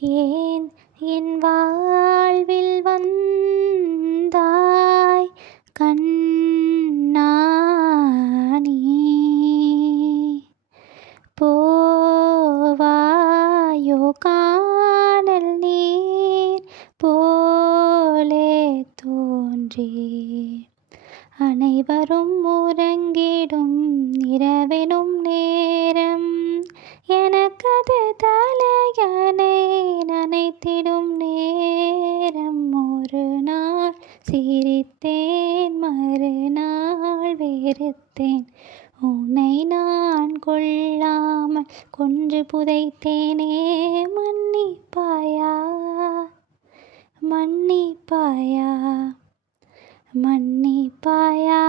ஏன் என் வாழ்வில் வந்தாய் கண்ணா நீ? போவாயோ கானல் நீர் போலே தோன்றி அனைவரும் உறங்கிடும் இரவெனும் நேரம் எனக்கது தலையணை நனைத்திடும் நேரம். ஒரு நாள் சிரித்தேன், மறுநாள் வெறுத்தேன், உன்னை நான் கொள்ளாமல் கொன்று புதைத்தேனே. மன்னிப்பாயா, மன்னிப்பாயா, மன்னிப்பாயா?